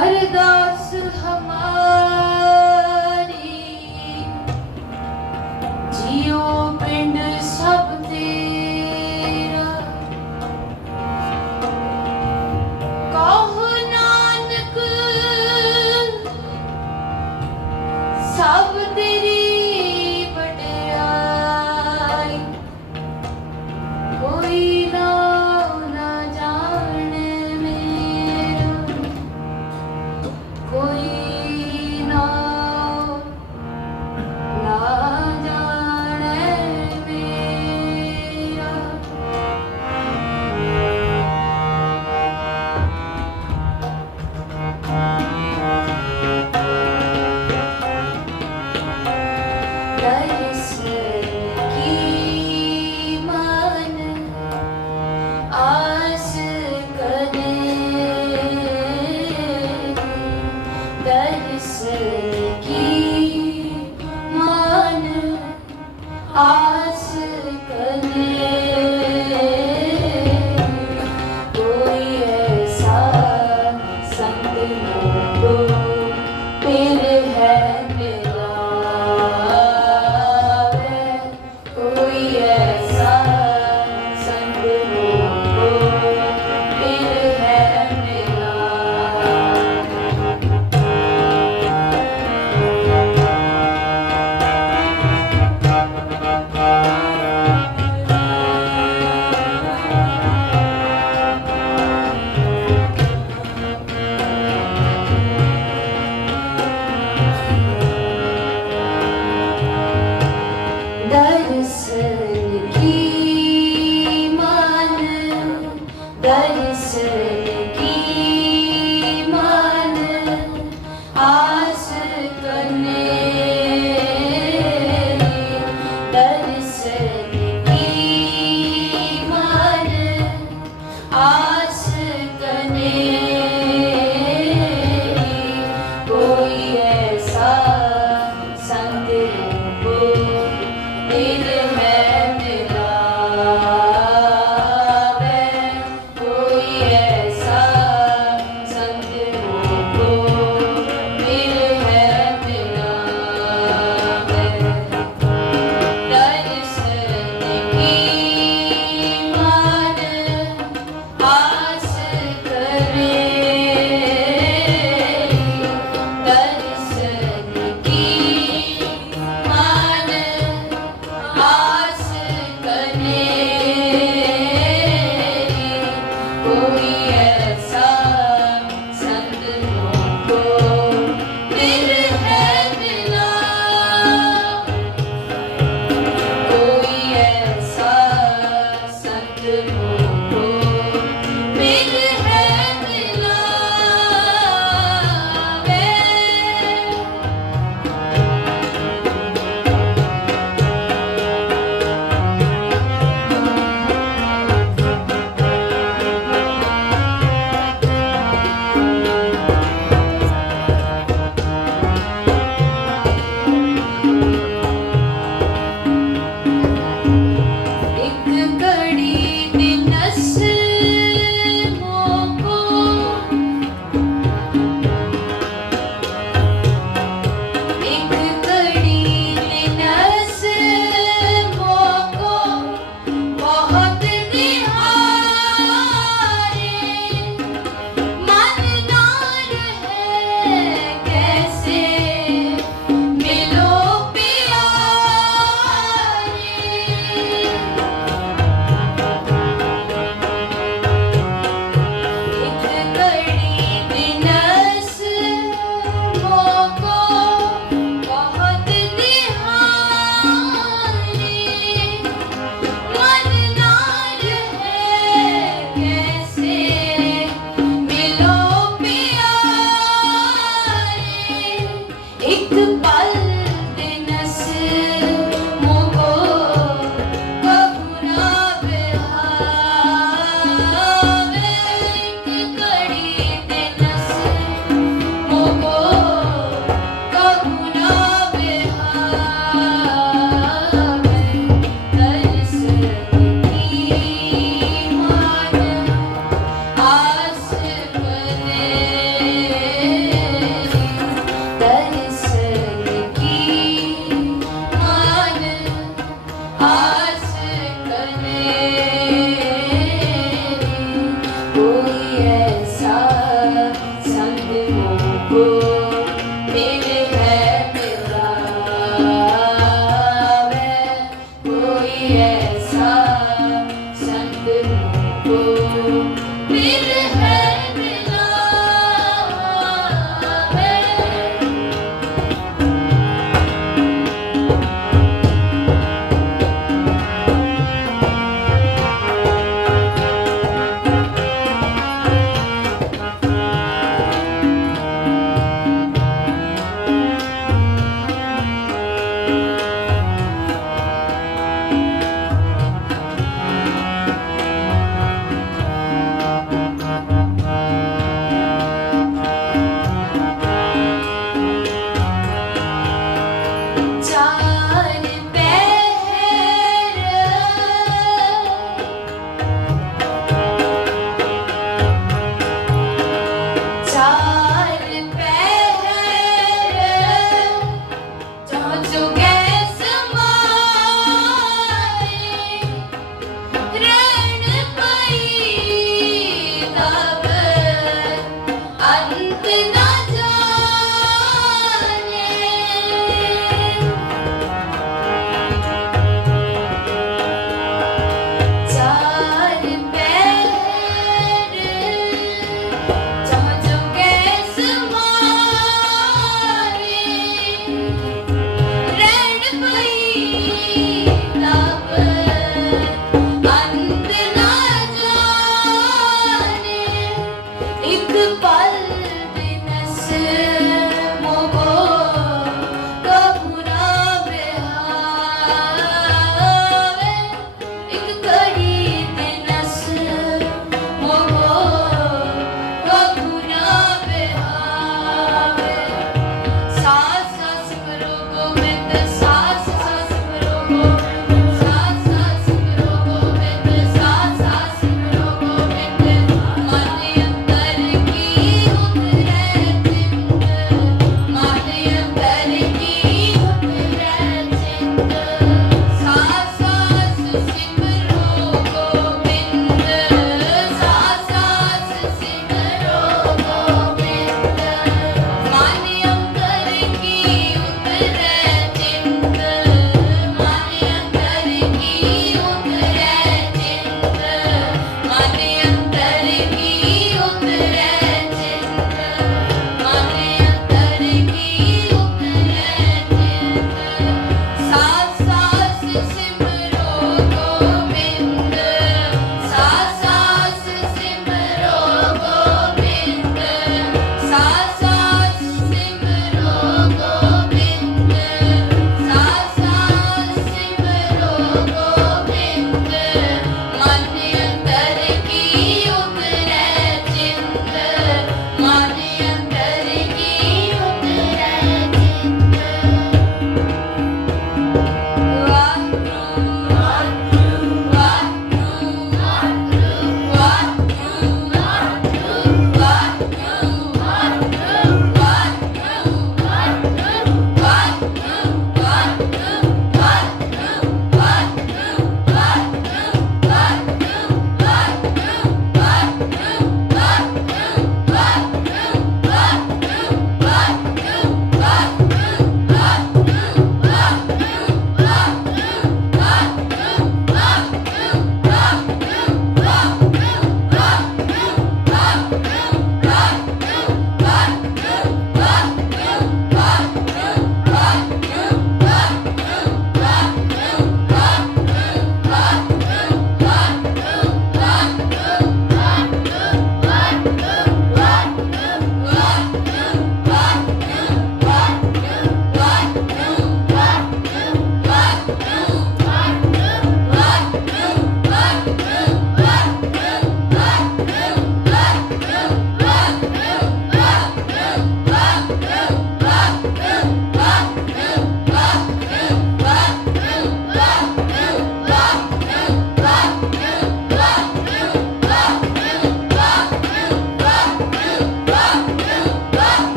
अरदा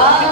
아